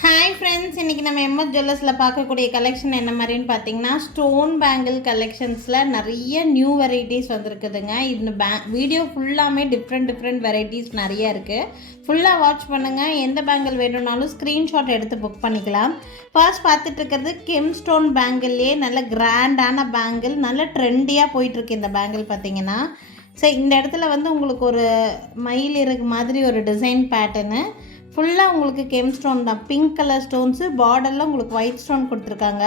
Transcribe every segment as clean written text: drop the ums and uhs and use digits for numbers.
Hi friends, இன்றைக்கி நம்ம MS ஜுவல்லர்ஸில் பார்க்கக்கூடிய கலெக்ஷன் என்ன மாதிரின்னு பார்த்தீங்கன்னா, ஸ்டோன் பேங்கிள் கலெக்ஷன்ஸில் நிறைய நியூ வெரைட்டிஸ் வந்திருக்குதுங்க. இந்த வீடியோ ஃபுல்லாமே டிஃப்ரெண்ட் வெரைட்டிஸ் நிறைய இருக்குது. ஃபுல்லாக வாட்ச் பண்ணுங்கள். எந்த பேங்கிள் வேணும்னாலும் ஸ்க்ரீன்ஷாட் எடுத்து புக் பண்ணிக்கலாம். ஃபர்ஸ்ட் பார்த்துட்டு இருக்கிறது கெம் ஸ்டோன் பேங்கிள்லேயே நல்ல கிராண்டான பேங்கிள், நல்ல ட்ரெண்டியாக போயிட்டுருக்கு இந்த பேங்கிள் பார்த்தீங்கன்னா. சரி, இந்த இடத்துல வந்து உங்களுக்கு ஒரு மயில் இறகு மாதிரி ஒரு டிசைன் பேட்டர்னு, ஃபுல்லாக உங்களுக்கு கெம் ஸ்டோன் தான். பிங்க் கலர் ஸ்டோன்ஸு, பார்டரில் உங்களுக்கு ஒயிட் ஸ்டோன் கொடுத்துருக்காங்க.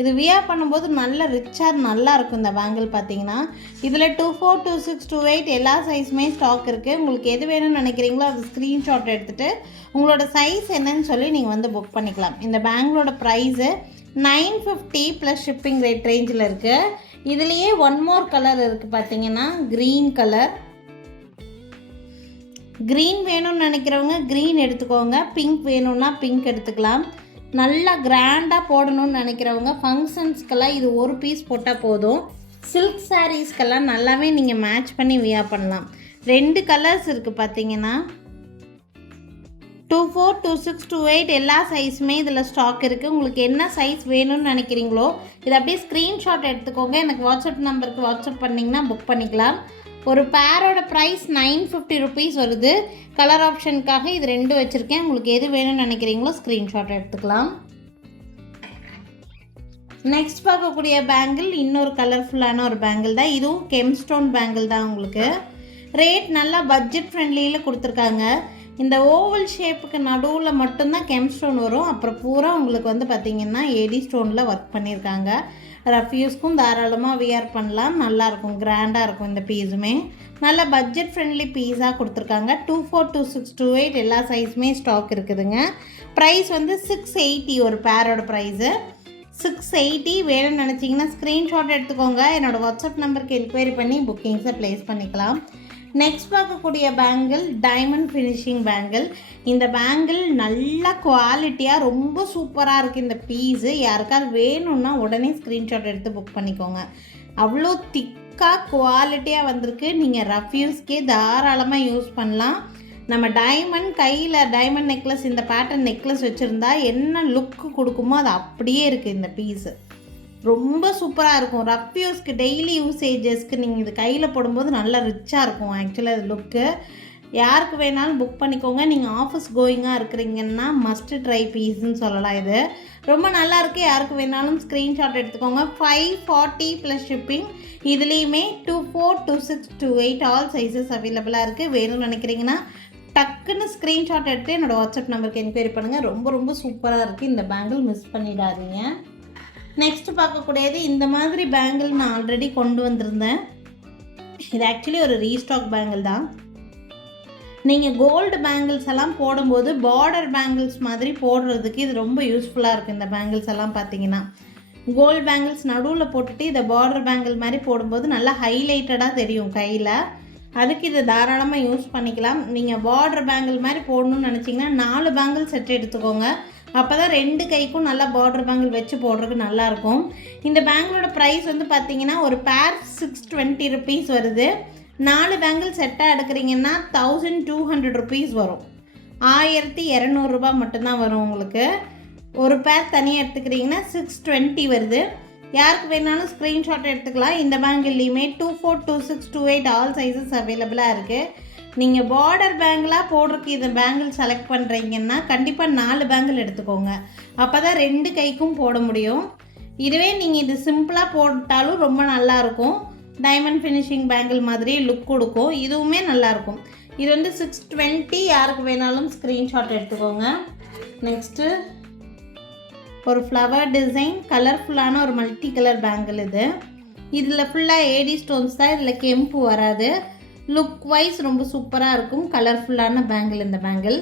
இது வியர் பண்ணும்போது நல்ல ரிச்சாக நல்லா இருக்கும் இந்த பேங்கிள் பார்த்தீங்கன்னா. இதில் 24, 26, 28 எல்லா சைஸுமே ஸ்டாக் இருக்குது. உங்களுக்கு எது வேணும்னு நினைக்கிறீங்களோ அது ஸ்க்ரீன்ஷாட் எடுத்துகிட்டு உங்களோட சைஸ் என்னன்னு சொல்லி நீங்கள் வந்து புக் பண்ணிக்கலாம். இந்த பேங்கிளோட ப்ரைஸு 950 ப்ளஸ் ஷிப்பிங் ரேட் ரேஞ்சில் இருக்குது. இதுலேயே ஒன் மோர் கலர் இருக்குது பார்த்தீங்கன்னா, க்ரீன் கலர். க்ரீன் வேணும்னு நினைக்கிறவங்க க்ரீன் எடுத்துக்கோங்க, பிங்க் வேணும்னா பிங்க் எடுத்துக்கலாம். நல்லா கிராண்டாக போடணும்னு நினைக்கிறவங்க ஃபங்க்ஷன்ஸ்க்கெல்லாம் இது ஒரு பீஸ் போட்டால் போதும். சில்க் சாரீஸ்க்கெல்லாம் நல்லாவே நீங்கள் மேட்ச் பண்ணி வியர் பண்ணலாம். 2 கலர்ஸ் இருக்குது பார்த்தீங்கன்னா, 24, 26, 28 எல்லா சைஸுமே இதில் ஸ்டாக் இருக்குது. உங்களுக்கு என்ன சைஸ் வேணும்னு நினைக்கிறீங்களோ இதை அப்படியே ஸ்க்ரீன்ஷாட் எடுத்துக்கோங்க. எனக்கு வாட்ஸ்அப் நம்பருக்கு வாட்ஸ்அப் பண்ணிங்கன்னா புக் பண்ணிக்கலாம். ஒரு பேரோட ப்ரைஸ் 950 ருபீஸ் வருது. கலர் ஆப்ஷனுக்காக இது 2 வச்சுருக்கேன். உங்களுக்கு எது வேணும்னு நினைக்கிறீங்களோ ஸ்க்ரீன்ஷாட் எடுத்துக்கலாம். நெக்ஸ்ட் பார்க்கக்கூடிய பேங்கிள் இன்னொரு கலர்ஃபுல்லான ஒரு பேங்கிள் தான். இதுவும் கெம் ஸ்டோன் பேங்கிள் தான். உங்களுக்கு ரேட் நல்லா பட்ஜெட் ஃப்ரெண்ட்லியில் கொடுத்துருக்காங்க. இந்த ஓவல் ஷேப்புக்கு நடுவில் மட்டும்தான் கெம் ஸ்டோன் வரும். அப்புறம் பூரா உங்களுக்கு வந்து பார்த்திங்கன்னா ஏடி ஸ்டோனில் ஒர்க் பண்ணியிருக்காங்க. ரஃப் யூஸ்க்கும் தாராளமாக வியர் பண்ணலாம். நல்லாயிருக்கும், கிராண்டாக இருக்கும். இந்த பீஸுமே நல்ல பட்ஜெட் ஃப்ரெண்ட்லி பீஸாக கொடுத்துருக்காங்க. 24, 26, 28 எல்லா சைஸுமே ஸ்டாக் இருக்குதுங்க. ப்ரைஸ் வந்து 680 ஒரு பேரோட ப்ரைஸு 680. வேணும்னு நினச்சிங்கன்னா ஸ்க்ரீன்ஷாட் எடுத்துக்கோங்க. என்னோடய வாட்ஸ்அப் நம்பருக்கு என்கொயரி பண்ணி புக்கிங்ஸை ப்ளேஸ் பண்ணிக்கலாம். நெக்ஸ்ட் பார்க்கக்கூடிய பேங்கிள் டைமண்ட் ஃபினிஷிங் பேங்கிள். இந்த பேங்கிள் நல்ல குவாலிட்டியாக ரொம்ப சூப்பராக இருக்குது. இந்த பீஸு யாருக்காவது வேணும்னா உடனே ஸ்க்ரீன்ஷாட் எடுத்து புக் பண்ணிக்கோங்க. அவ்வளோ திக்காக குவாலிட்டியாக வந்திருக்கு. நீங்கள் ரஃப் யூஸ்க்கே தாராளமாக யூஸ் பண்ணலாம். நம்ம டைமண்ட் கையில் டைமண்ட் நெக்லஸ், இந்த பேட்டர்ன் நெக்லஸ் வச்சுருந்தா என்ன லுக்கு கொடுக்குமோ அது அப்படியே இருக்குது. இந்த பீஸு ரொம்ப சூப்பராக இருக்கும். ரஃப் யூஸ்க்கு டெய்லி யூசேஜஸ்க்கு நீங்கள் இது கையில் போடும்போது நல்லா ரிச்சாக இருக்கும். ஆக்சுவலாக இது லுக்கு யாருக்கு வேணாலும் புக் பண்ணிக்கோங்க. நீங்கள் ஆஃபீஸ் கோயிங்காக இருக்கிறீங்கன்னா மஸ்ட்டு ட்ரை பீஸ்ன்னு சொல்லலாம். இது ரொம்ப நல்லாயிருக்கு. யாருக்கு வேணாலும் ஸ்க்ரீன்ஷாட் எடுத்துக்கோங்க. 540 ப்ளஸ் ஷிப்பிங். இதுலேயுமே 24, 26, 28 ஆல் சைஸஸ் அவைலபிளாக இருக்குது. வேணும்னு நினைக்கிறீங்கன்னா டக்குன்னு ஸ்க்ரீன்ஷாட் எடுத்து என்னோடய வாட்ஸ்அப் நம்பருக்கு என்கொயரி பண்ணுங்கள். ரொம்ப சூப்பராக இருக்குது. இந்த பேங்கிள் மிஸ் பண்ணிடாதீங்க. நெக்ஸ்ட் பார்க்கக்கூடியது இந்த மாதிரி பேங்கிள் நான் ஆல்ரெடி கொண்டு வந்திருந்தேன். இது ஆக்சுவலி ஒரு ரீஸ்டாக் பேங்கிள் தான். நீங்கள் கோல்டு பேங்கிள்ஸ் எல்லாம் போடும்போது பார்டர் பேங்கிள்ஸ் மாதிரி போடுறதுக்கு இது ரொம்ப யூஸ்ஃபுல்லாக இருக்குது. இந்த பேங்கிள்ஸ் எல்லாம் பார்த்தீங்கன்னா கோல்டு பேங்கிள்ஸ் நடுவில் போட்டுட்டு இதை பார்டர் பேங்கிள் மாதிரி போடும்போது நல்லா ஹைலைட்டடாக தெரியும் கையில். அதுக்கு இதை தாராளமாக யூஸ் பண்ணிக்கலாம். நீங்கள் பார்டர் பேங்கிள் மாதிரி போடணும்னு நினச்சிங்கன்னா 4 பேங்கிள் செட் எடுத்துக்கோங்க. அப்போ தான் 2 கைக்கும் நல்லா பார்டர் பேங்கிள் வச்சு போடுறதுக்கு நல்லாயிருக்கும். இந்த பேங்கிளோட ப்ரைஸ் வந்து பார்த்திங்கன்னா ஒரு பேர் 620 ருபீஸ் வருது. 4 பேங்கிள் செட்டாக எடுக்கிறீங்கன்னா 1200 ருபீஸ் வரும். 1200 ரூபா மட்டும்தான் வரும் உங்களுக்கு. ஒரு பேர் தனியாக எடுத்துக்கிறீங்கன்னா 620 வருது. யாருக்கு வேணாலும் ஸ்க்ரீன்ஷாட் எடுத்துக்கலாம். இந்த பேங்கிள்லேயுமே 24, 26, 28 ஆல் சைஸஸ் அவைலபிளாக இருக்குது. நீங்கள் பார்டர் பேங்கிளாக போடுறதுக்கு இந்த பேங்கிள் செலக்ட் பண்ணுறீங்கன்னா கண்டிப்பாக 4 பேங்கிள் எடுத்துக்கோங்க. அப்போ தான் 2 கைக்கும் போட முடியும். இதுவே நீங்கள் இது சிம்பிளாக போட்டாலும் ரொம்ப நல்லாயிருக்கும். டைமண்ட் ஃபினிஷிங் பேங்கிள் மாதிரியே லுக் கொடுக்கும். இதுவுமே நல்லாயிருக்கும். இது வந்து 620. யாருக்கு வேணாலும் ஸ்க்ரீன்ஷாட் எடுத்துக்கோங்க. நெக்ஸ்ட்டு ஒரு ஃப்ளவர் டிசைன் கலர்ஃபுல்லான ஒரு மல்டி கலர் பேங்கிள். இதில் ஃபுல்லாக ஏடி ஸ்டோன்ஸ் தான். இதில் கெம்பு வராது. லுக் வைஸ் ரொம்ப சூப்பராக இருக்கும். கலர்ஃபுல்லான பேங்கிள் இந்த பேங்கிள்.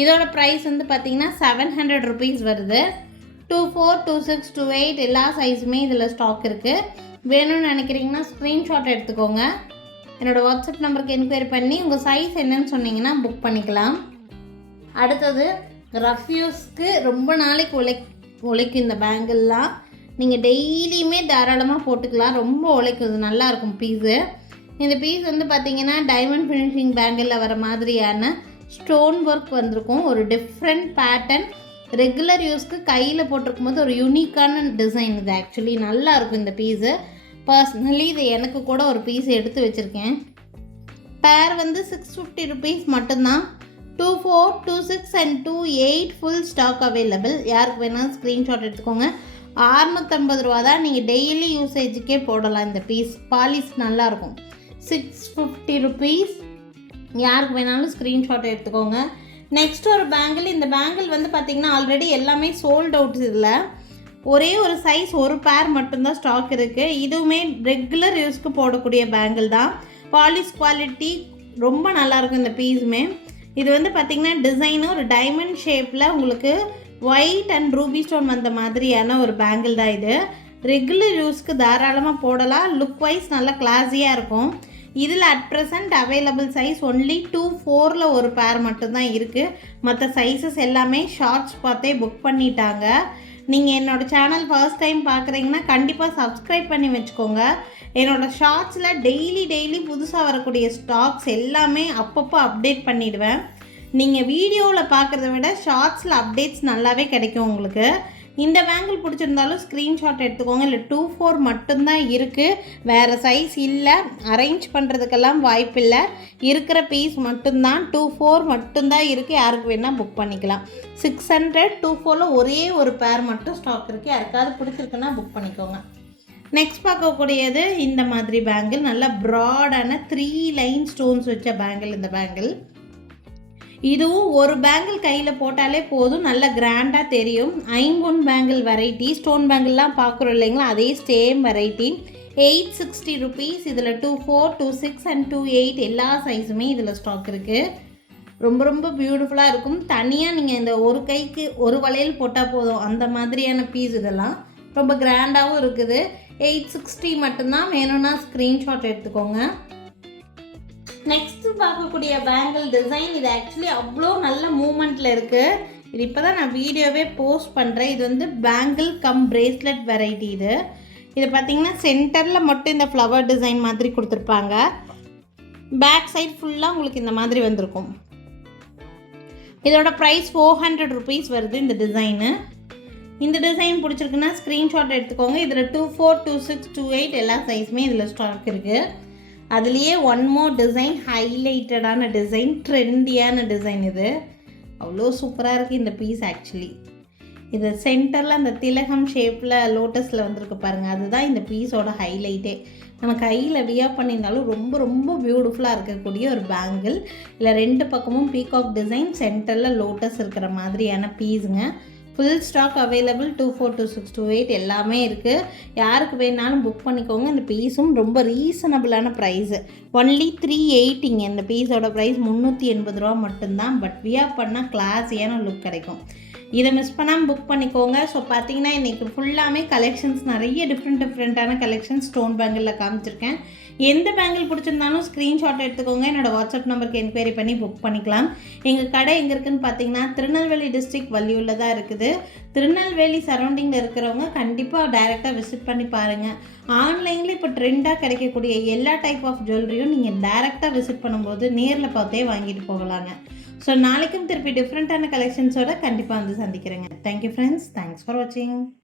இதோட ப்ரைஸ் வந்து பார்த்திங்கன்னா 700 ருபீஸ் வருது. 24, 26, 28 எல்லா சைஸுமே இதில் ஸ்டாக் இருக்குது. வேணும்னு நினைக்கிறீங்கன்னா ஸ்க்ரீன்ஷாட் எடுத்துக்கோங்க. என்னோடய வாட்ஸ்அப் நம்பருக்கு என்கொயரி பண்ணி உங்கள் சைஸ் என்னன்னு சொன்னீங்கன்னா புக் பண்ணிக்கலாம். அடுத்தது ரஃப் யூஸ்க்கு ரொம்ப நாளைக்கு உழைக்கும் இந்த பேங்கிள்லாம். நீங்கள் டெய்லியுமே தாராளமாக போட்டுக்கலாம். ரொம்ப உழைக்கும். இது நல்லாயிருக்கும் பீஸு. இந்த பீஸ் வந்து பார்த்திங்கன்னா டைமண்ட் ஃபினிஷிங் பேங்கிளில் வர மாதிரியான ஸ்டோன் ஒர்க் வந்திருக்கும். ஒரு டிஃப்ரெண்ட் பேட்டர்ன் ரெகுலர் யூஸ்க்கு கையில் போட்டிருக்கும் போது ஒரு யூனிக்கான டிசைன் இது. ஆக்சுவலி நல்லா இருக்கும் இந்த பீஸு. பர்சனலி இது எனக்கு கூட ஒரு பீஸ் எடுத்து வச்சுருக்கேன். பேர் வந்து 650 ருபீஸ் மட்டும்தான். 24, 26 and 28 ஃபுல் ஸ்டாக் அவைலபிள். யாருக்கு வேணாலும் ஸ்க்ரீன்ஷாட் எடுத்துக்கோங்க. 650 ரூபா தான். நீங்கள் டெய்லி யூசேஜுக்கே போடலாம் இந்த பீஸ். பாலிஷ் நல்லாயிருக்கும். 650 ருபீஸ். யாருக்கு வேணாலும் ஸ்க்ரீன்ஷாட் எடுத்துக்கோங்க. நெக்ஸ்ட் ஒரு பேங்கிள். இந்த பேங்கிள் வந்து பார்த்திங்கன்னா ஆல்ரெடி எல்லாமே சோல்ட் அவுட். இதில் ஒரே ஒரு சைஸ் ஒரு பேர் மட்டும்தான் ஸ்டாக் இருக்குது. இதுவுமே ரெகுலர் யூஸ்க்கு போடக்கூடிய பேங்கிள் தான். பாலிஷ் குவாலிட்டி ரொம்ப நல்லாயிருக்கும் இந்த பீஸுமே. இது வந்து பார்த்திங்கன்னா டிசைனு ஒரு டைமண்ட் ஷேப்பில் உங்களுக்கு ஒயிட் அண்ட் ரூபி ஸ்டோன் வந்த மாதிரியான ஒரு பேங்கிள் தான் இது. ரெகுலர் யூஸ்க்கு தாராளமாக போடலாம். லுக் வைஸ் நல்லா கிளாஸியாக இருக்கும். இதில் at present available size only 24ல் ஒரு பேர் மட்டும்தான் இருக்குது. மற்ற சைஸஸ் எல்லாமே ஷார்ட்ஸ் பார்த்தே புக் பண்ணிட்டாங்க. நீங்கள் என்னோடய சேனல் ஃபர்ஸ்ட் டைம் பார்க்குறீங்கன்னா கண்டிப்பாக சப்ஸ்கிரைப் பண்ணி வச்சுக்கோங்க. என்னோடய ஷார்ட்ஸில் டெய்லி புதுசாக வரக்கூடிய ஸ்டாக்ஸ் எல்லாமே அப்பப்போ அப்டேட் பண்ணிவிடுவேன். நீங்கள் வீடியோவில் பார்க்குறத விட ஷார்ட்ஸில் அப்டேட்ஸ் நல்லாவே கிடைக்கும் உங்களுக்கு. இந்த பேங்கிள் பிடிச்சிருந்தாலும் ஸ்க்ரீன்ஷாட் எடுத்துக்கோங்க. இல்லை 24 மட்டும்தான் இருக்குது, வேறு சைஸ் இல்லை. அரேஞ்ச் பண்ணுறதுக்கெல்லாம் வாய்ப்பு இல்லை. இருக்கிற பீஸ் மட்டும்தான் 24 மட்டும்தான் இருக்குது. யாருக்கு வேணால் புக் பண்ணிக்கலாம். 600 24ல் ஒரே ஒரு பேர் மட்டும் ஸ்டாக் இருக்குது. யாருக்காவது பிடிச்சிருக்குன்னா புக் பண்ணிக்கோங்க. நெக்ஸ்ட் பார்க்கக்கூடியது இந்த மாதிரி பேங்கிள். நல்லா ப்ராடான 3 லைன் ஸ்டோன்ஸ் வச்ச பேங்கிள். இந்த பேங்கிள் இதுவும் ஒரு பேங்கிள் கையில் போட்டாலே போதும், நல்ல கிராண்டாக தெரியும். ஐம்பொன் பேங்கிள் வெரைட்டி. ஸ்டோன் பேங்கிள்லாம் பார்க்குறோம் இல்லைங்களா, அதே சேம் வெரைட்டி. 860 ருபீஸ். இதில் 24, 26 and 28 எல்லா சைஸுமே இதில் ஸ்டாக் இருக்குது. ரொம்ப பியூட்டிஃபுல்லாக இருக்கும். தனியாக நீங்கள் இந்த ஒரு கைக்கு ஒரு வளையல் போட்டால் போதும், அந்த மாதிரியான பீஸ். இதெல்லாம் ரொம்ப கிராண்டாகவும் இருக்குது. 860 மட்டும்தான். வேணும்னா ஸ்க்ரீன்ஷாட் எடுத்துக்கோங்க. நெக்ஸ்ட்டு பார்க்கக்கூடிய பேங்கிள் டிசைன். இது ஆக்சுவலி அவ்வளோ நல்ல மூமெண்ட்டில் இருக்குது. இது இப்போ தான் நான் வீடியோவே போஸ்ட் பண்ணுறேன். இது வந்து பேங்கிள் கம் பிரேஸ்லெட் வெரைட்டி. இது பார்த்திங்கன்னா சென்டரில் மட்டும் இந்த ஃப்ளவர் டிசைன் மாதிரி கொடுத்துருப்பாங்க. பேக் சைட் ஃபுல்லாக உங்களுக்கு இந்த மாதிரி வந்திருக்கும். இதோட ப்ரைஸ் 400 ருபீஸ் வருது இந்த டிசைனு. இந்த டிசைன் பிடிச்சிருக்குன்னா ஸ்க்ரீன்ஷாட் எடுத்துக்கோங்க. இதில் 24, 26, 28 எல்லா சைஸுமே இதில் ஸ்டாக் இருக்குது. அதுலேயே ஒன் மோர் டிசைன், ஹைலைட்டடான டிசைன், ட்ரெண்டியான டிசைன். இது அவ்வளோ சூப்பராக இருக்குது இந்த பீஸ். ஆக்சுவலி இது சென்டரில் அந்த திலகம் ஷேப்பில் லோட்டஸில் வந்திருக்கு பாருங்கள், அதுதான் இந்த பீஸோட ஹைலைட்டே. நம்ம கையில் வியர் பண்ணியிருந்தாலும் ரொம்ப பியூட்டிஃபுல்லாக இருக்கக்கூடிய ஒரு பேங்கிள். இல்லை 2 பக்கமும் பீகாக் டிசைன், சென்டரில் லோட்டஸ் இருக்கிற மாதிரியான பீஸுங்க. Full stock available. 24, 26, 28 எல்லாமே இருக்குது. யாருக்கு வேணாலும் புக் பண்ணிக்கோங்க. இந்த பீஸும் ரொம்ப ரீசனபிளான ப்ரைஸு. ஒன்லி 380. இந்த பீஸோட ப்ரைஸ் 380 ரூபா மட்டும்தான். பட் வியர் பண்ணால் கிளாஸியான லுக் கிடைக்கும். இதை மிஸ் பண்ணாமல் புக் பண்ணிக்கோங்க. ஸோ பார்த்தீங்கன்னா இன்றைக்கி ஃபுல்லாமே கலெக்ஷன்ஸ், நிறைய டிஃப்ரெண்ட்டான கலெக்ஷன்ஸ் ஸ்டோன் பேங்கிளில் காமிச்சிருக்கேன். எந்த பேங்கிள் பிடிச்சிருந்தாலும் ஸ்க்ரீன்ஷாட் எடுத்துக்கோங்க. என்னோடய வாட்ஸ்அப் நம்பருக்கு என்கொயரி பண்ணி புக் பண்ணிக்கலாம். எங்கள் கடை எங்கே இருக்குதுன்னு பார்த்தீங்கன்னா திருநெல்வேலி டிஸ்ட்ரிக்ட் வள்ளியூரில் தான் இருக்குது. திருநெல்வேலி சரௌண்டிங்கில் இருக்கிறவங்க கண்டிப்பாக டைரெக்டாக விசிட் பண்ணி பாருங்கள். ஆன்லைனில் இப்போ ட்ரெண்டாக கிடைக்கக்கூடிய எல்லா டைப் ஆஃப் ஜுவல்லரியும் நீங்கள் டைரெக்டாக விசிட் பண்ணும்போது நேரில் பார்த்தே வாங்கிட்டு போகலாங்க. ஸோ நாளைக்கும் திருப்பி டிஃப்ரெண்ட்டான கலெக்ஷன்ஸோட கண்டிப்பாக வந்து சந்திக்கிறேங்க. Thank you friends. தேங்க்ஸ் ஃபார் வாட்சிங்.